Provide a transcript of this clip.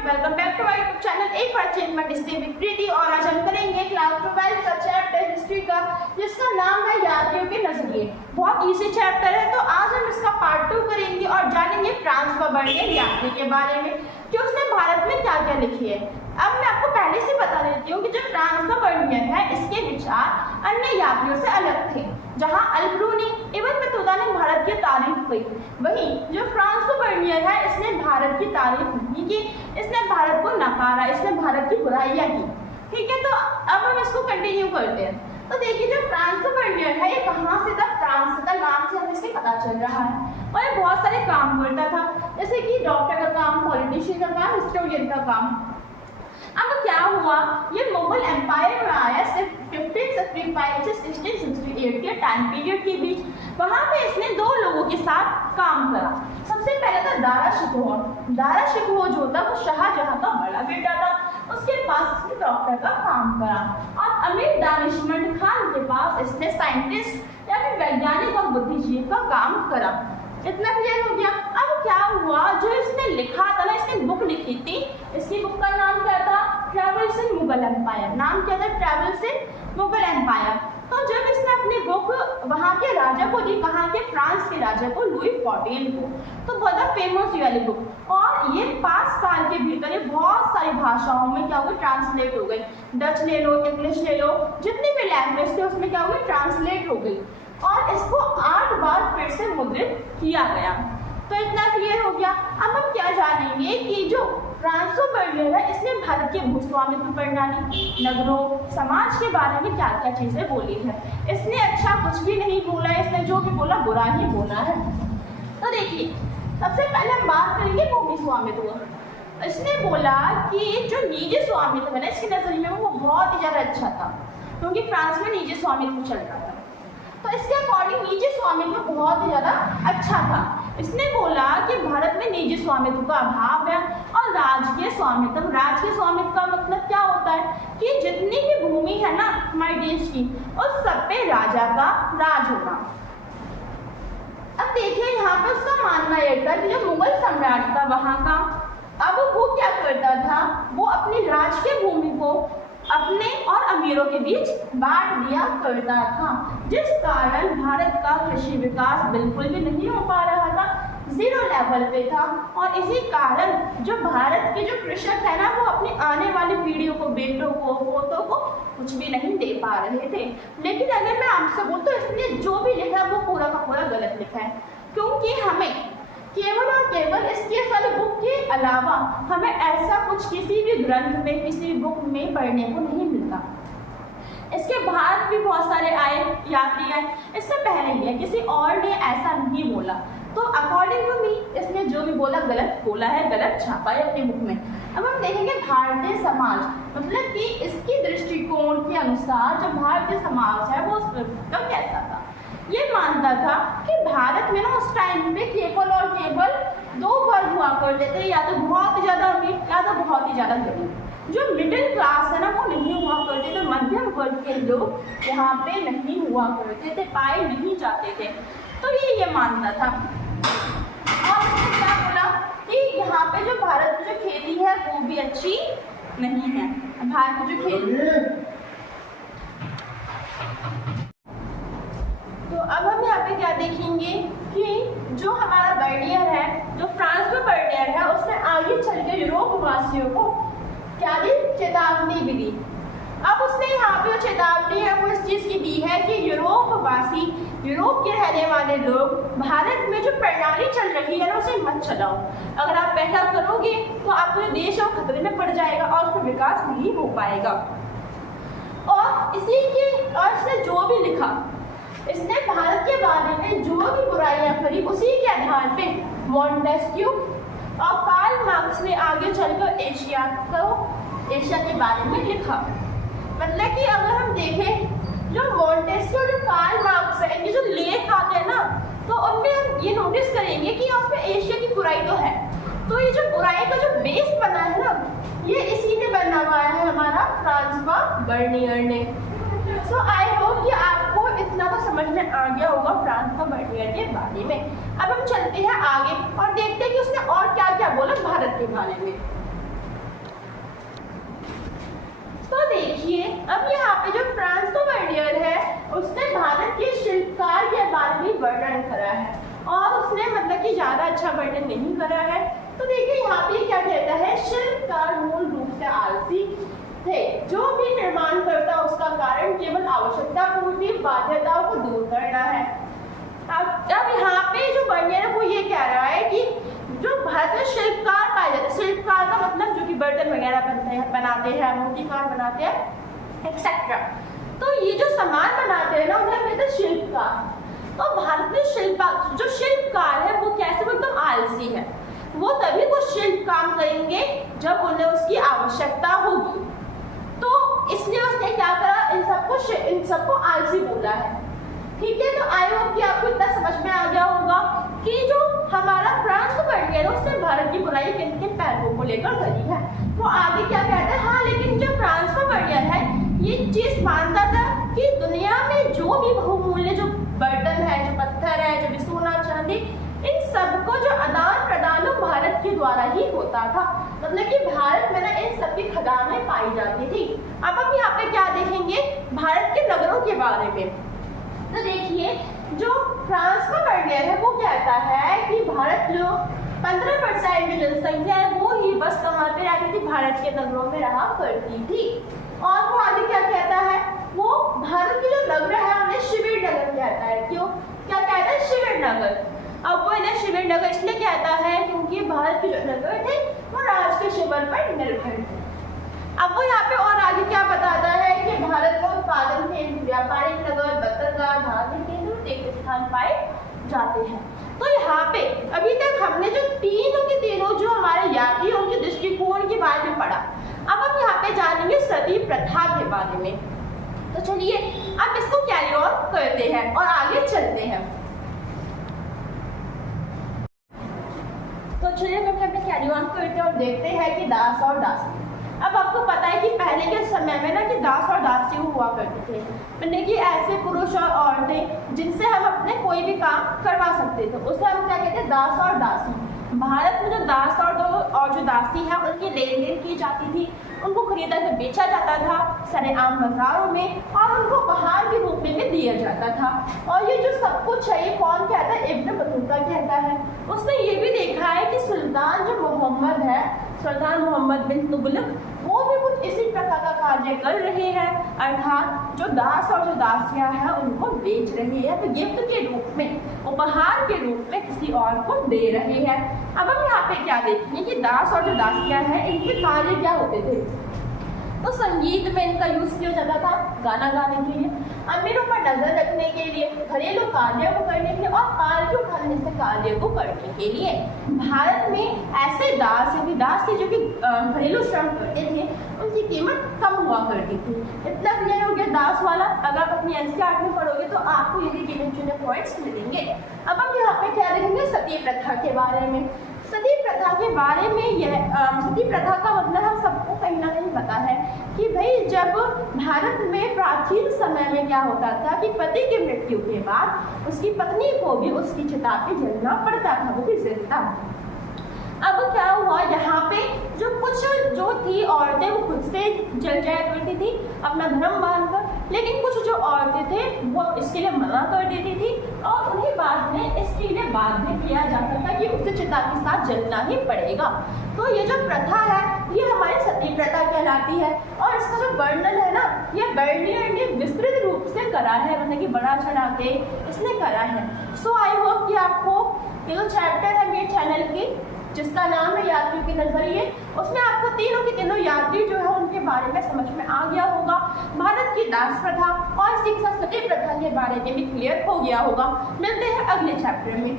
Welcome back to my YouTube channel A for achievement history with Preeti. और आज हम करेंगे क्लास 12 का चैप्टर हिस्ट्री का, जिसका नाम है यात्रियों के नजरिए। बहुत इजी चैप्टर है, तो आज हम इसका पार्ट 2 करेंगे और जानेंगे फ्रांस बर्नियर यात्री के बारे में कि उसने भारत में क्या क्या लिखी है। अब मैं आपको पहले से बता देती हूँ कि जो फ्रांस बर्नियर है, इसके विचार अन्य यात्रियों से अलग थे। जहाँ अल्बरूनी एवं मेतुदा ने भारत की तारीफ की, वहीं जो फ्रांस बर्नियर है, इसने भारत की तारीफ नहीं की, इसने भारत को नकारा, इसने भारत की बुराइयां की। ठीक है, तो अब हम इसको कंटिन्यू करते हैं। तो देखिए, जो फ्रांस बर्नियर है, ये कहाँ से था? फ्रांस से था। नाम से हमें इससे पता चल रहा है। और ये बहुत सारे काम करता था, जैसे कि डॉक्टर का काम, पॉलिटिशियन का काम, हिस्टोरियन का काम। अब क्या हुआ, ये मुगल एम्पायर में आया सिर्फ 1565 से 1668 के टाइम पीरियड के बीच। वहां पे इसने दो लोगों के साथ काम करा। सबसे पहले था दारा शिकोह। दारा शिकोह जो था वो शाहजहां का बड़ा बेटा था। उसके पास इसने डॉक्टर का काम करा। और अमीर दानिशमंद खान के पास इसने साइंटिस्ट या फिर वैज्ञानिक और बुद्धिजीवी का काम करा। इतना क्लियर हो गया। अब क्या हुआ, जो इसने लिखा था ना, इसने बुक लिखी थी। इसकी बुक का नाम क्या था? Travels in Mughal Empire. नाम क्या था? Travels in Mughal Empire. तो जब इसने अपनी बुक वहाँ के राजा को दी, कहाँ के? फ्रांस के राजा को, लुई 14 को। तो बहुत फेमस ये वाली बुक। और ये 5 साल के भीतर ये बहुत सारी भाषाओं में क्या हो गई? ट्रांसलेट हो गई। डच ले लो, इंग्लिश ले लो, जितनी भी लैंग्वेज थी उसमें क्या हो गई? ट्रांसलेट हो गई। और इसको 8 बार फिर से मुद्रित किया गया। तो इतना क्लियर हो गया। अब हम क्या जानेंगे कि जो फ्रांस बर्नियर है, इसने भारत के भूस्वामित्व प्रणाली, नगरों, समाज के बारे में क्या क्या चीजें बोली है। इसने अच्छा कुछ भी नहीं बोला, इसने जो भी बोला बुरा ही बोला है। तो देखिए, सबसे पहले हम बात करेंगे भूमि स्वामित्व। इसने बोला कि जो निजी स्वामित्व है ना, इसके नजरिए में वो बहुत ही ज्यादा अच्छा था, क्योंकि फ्रांस में निजी स्वामित्व चल रहा था। तो इसके अकॉर्डिंग निजी स्वामित्व बहुत ही ज्यादा अच्छा था। इसने बोला कि भारत में निजी स्वामित्व का अभाव है और राजकीय स्वामित्व। राजकीय स्वामित्व का मतलब क्या होता है कि जितनी भी भूमि है ना हमारे देश की, उस सब पे राजा का राज होगा। अब देखिए, यहाँ पे उसका मानना यह था कि जो मुगल सम्राट था वहां का, अब वो क्या करता था, वो अपनी राजकीय भूमि को अपने और अमीरों के बीच बांट दिया करता था, जिस कारण भारत का कृषि विकास बिल्कुल भी नहीं हो पा रहा था, 0 लेवल पे था। और इसी कारण जो भारत के जो कृषक है ना, वो अपनी आने वाली पीढ़ियों को, बेटों को, पोतों को कुछ भी नहीं दे पा रहे थे। लेकिन अगर मैं आपसे बोलूं तो इसने जो भी लिखा है वो पूरा का पूरा गलत लिखा है, क्योंकि हमें केवल और केवल इसके वाली बुक के अलावा हमें ऐसा कुछ किसी भी ग्रंथ में, किसी बुक में पढ़ने को नहीं मिलता। इसके बाद भी बहुत सारे आए यात्री आए, इससे पहले ही है, किसी और ने ऐसा नहीं बोला। तो अकॉर्डिंग टू मी इसने जो भी बोला गलत बोला है, गलत छापा है अपनी बुक में। अब हम देखेंगे भारतीय समाज, मतलब कि इसकी दृष्टिकोण के अनुसार जो भारतीय समाज है वो कैसा था। ये मानता था कि भारत में ना उस टाइम पे केवल और केवल 2 वर्ग हुआ करते थे, या तो बहुत ही ज्यादा अमीर या तो बहुत ही ज्यादा गरीब। जो मिडिल क्लास है ना वो नहीं हुआ करते थे, मध्यम वर्ग के लोग यहाँ पे नहीं हुआ करते थे, पाए नहीं जाते थे। तो ये मानता था। और उसने क्या बोला कि यहाँ पे जो भारत की जो खेती है वो भी अच्छी नहीं है। भारत की जो खेती, तो अब हम यहाँ पे क्या देखेंगे कि जो हमारा बर्नियर है, जो फ्रांस में बर्नियर है, उसने आगे चल के यूरोप वासियों को क्या दी? चेतावनी भी दी। अब उसने यहाँ पे जो चेतावनी है वो इस चीज की दी है कि यूरोप वासी, यूरोप के रहने वाले लोग भारत में जो प्रणाली चल रही है ना उसे मत चलाओ। अगर आप ऐसा करोगे तो आपका जो देश है वो खतरे में पड़ जाएगा और उसका विकास नहीं हो पाएगा। और इसने जो भी लिखा, इसने भारत के बारे में जो भी बुराइयां करी, उसी के आधार पे मॉन्टेस्क्यू और कार्ल मार्क्स ने आगे चलकर एशिया के बारे में लिखा। मतलब कि अगर हम देखें, जो मॉन्टेस्क्यू और जो कार्ल मार्क्स है, इनके जो लेख आते हैं ना, तो उनमें हम ये नोटिस करेंगे कि उसमें एशिया की बुराई तो है। तो ये जो बुराई का जो बेस बना है ना, ये इसी ने बनवाया है हमारा फ्रांस बर्नियर ने। सो आई होप कि आपको इतना तो समझ में आ गया होगा फ्रांस बर्नियर के बारे में। अब हम चलते हैं आगे और देखते हैं कि उसने और क्या क्या बोला भारत के बारे में। अब यहाँ पे जो फ्रांसो वर्नियर है उसने भारत के शिल्पकार के बारे में वर्णन करा है और उसने मतलब कि ज्यादा अच्छा वर्णन नहीं करा है। तो देखिए यहाँ पे क्या कहता है, शिल्पकार मूल रूप से आलसी थे, जो भी निर्माण करता उसका कारण केवल आवश्यकता पूर्ति बाध्यताओं को दूर करना है। अब यहाँ पे जो वर्नियर है वो ये कह रहा है कि जो भारत में शिल्पकार पाए जाते हैं, शिल्पकार का मतलब जो कि बर्तन वगैरह बनाते हैं, मूर्तिकार बनाते हैं एक्सेट्रा, तो ये जो सामान बनाते हैं ना उन्हें कहते हैं शिल्पकार। तो भारत में जो शिल्पकार है वो कैसे, वो एकदम आलसी है, वो तभी वो शिल्प काम करेंगे जब उन्हें उसकी आवश्यकता होगी। तो इसलिए उसने क्या करा, इन सबको आलसी बोला है। ठीक है, तो आई होप कि आपको इतना समझ में आ गया होगा कि जो हमारा फ्रांसो वर्नियर है उसने भारत की बुराई किन किन पहलुओं को लेकर करी है। तो आगे क्या कहता है, हाँ लेकिन जो फ्रांसो वर्नियर है ये चीज मानता था कि दुनिया में जो भी बहुमूल्य जो बर्तन है, जो पत्थर है, जो भी सोना चांदी, इन सबको जो आदान प्रदान भारत के द्वारा ही होता था। मतलब कि भारत में ना इन सबकी खदानें पाई जाती थी। अब हम यहाँ पे क्या देखेंगे, भारत के नगरों के बारे में। तो देखिए जो फ्रांसो वर्नियर है वो कहता है कि भारत जो 15% की जनसंख्या है वो ही बस कहाँ पे रहती थी, भारत के नगरों में रहा करती थी। और वो आगे क्या कहता है, वो भारत के जो नगर है उन्हें शिविर नगर कहता है। क्यों, क्या कहता है, शिविर नगर। अब वो इन्हें शिविर नगर इसलिए कहता है क्योंकि भारत के जो नगर थे वो राज के शिविर पर निर्भर थे। अब वो यहाँ पे और आगे क्या बताता है कि भारत में उत्पादन केंद्र, व्यापारिक नगर, बंदरगाह, धार्मिक केंद्र तीर्थ स्थान पाए जाते हैं। तो यहाँ पे अभी तक हमने जो तीनों के तीनों जो हमारे यात्रियों के दृष्टिकोण के बारे में पढ़ा, अब हम यहाँ पे जानेंगे सती प्रथा के बारे में। तो चलिए अब इसको कैरी ऑन करते हैं और आगे चलते हैं। तो चलिए हम यहाँ पे कैरी ऑन करते हैं और देखते हैं कि दास और दासी। अब आपको पता है कि पहले के समय में ना कि दास और दासी हुआ करते थे, मतलब कि ऐसे पुरुष और औरतें जिनसे हम अपने कोई भी काम करवा सकते थे, उसे हम क्या कहते हैं, दास और दासी। भारत में जो दास और जो दासी है उनकी लेन देन की जाती थी, उनको खरीदा कर बेचा जाता था सरेआम बाजारों में और उनको उपहार के रूप में भी दिया जाता था। और ये जो सब कुछ है ये कौन कहता है, इब्न बतूता कहता है। उसने ये भी देखा है कि सुल्तान जो मोहम्मद है, सुल्तान मोहम्मद बिन तुगलक, वो भी कुछ इसी प्रकार का कार्य कर रहे हैं, अर्थात जो दास और जो दासियां हैं उनको बेच रहे हैं, तो गिफ्ट के रूप में, उपहार के रूप में किसी और को दे रहे हैं। अब हम यहाँ पे क्या देखेंगे कि दास और जो दासियां हैं इनके कार्य क्या होते थे। तो संगीत में इनका यूज किया जाता था, गाना गाने के लिए, अमीरों पर नजर रखने के लिए, घरेलू कार्यों को करने के लिए और पालतू खाने से कार्य को करने के लिए। भारत में ऐसे दास या दास थे जो कि घरेलू श्रम करते थे, उनकी कीमत कम हुआ करती थी। इतना क्लियर हो गया दास वाला। अगर आप अपनी एनसीईआरटी में पढ़ोगे तो आपको यही गिने चुने पॉइंट्स मिलेंगे। अब हम यहाँ पे क्या देखेंगे, सती प्रथा के बारे में। सती प्रथा के बारे में सती प्रथा का मतलब हम सबको कहीं ना कहीं पता है कि भाई जब भारत में प्राचीन समय में क्या होता था कि पति की मृत्यु के बाद उसकी पत्नी को भी उसकी चिता पे जलना पड़ता था, वो भी जिंदा। अब क्या हुआ, यहाँ पे जो थी औरतें वो खुद से जल जाया करती थी अपना धर्म मानकर, लेकिन कुछ जो औरतें थे वो इसके लिए मना कर देती थी और उन्हें बाद में इसके लिए बाध्य किया जाता था कि उसे चिता के साथ जलना ही पड़ेगा। तो ये जो प्रथा है ये हमारी सती प्रथा कहलाती है और इसका जो वर्णन है ना ये वर्नियर ने विस्तृत रूप से करा है, मतलब कि बड़ा चढ़ा के इसने करा है। सो आई होप कि आपको ये जो चैप्टर है मेरे चैनल की जिसका नाम है यात्रियों के नजरिए, उसमें आपको तीनों के तीनों यात्री जो है उनके बारे में समझ में आ गया होगा। भारत की दास प्रथा और इसी के साथ सती प्रथा के बारे में भी क्लियर हो गया होगा। मिलते हैं अगले चैप्टर में।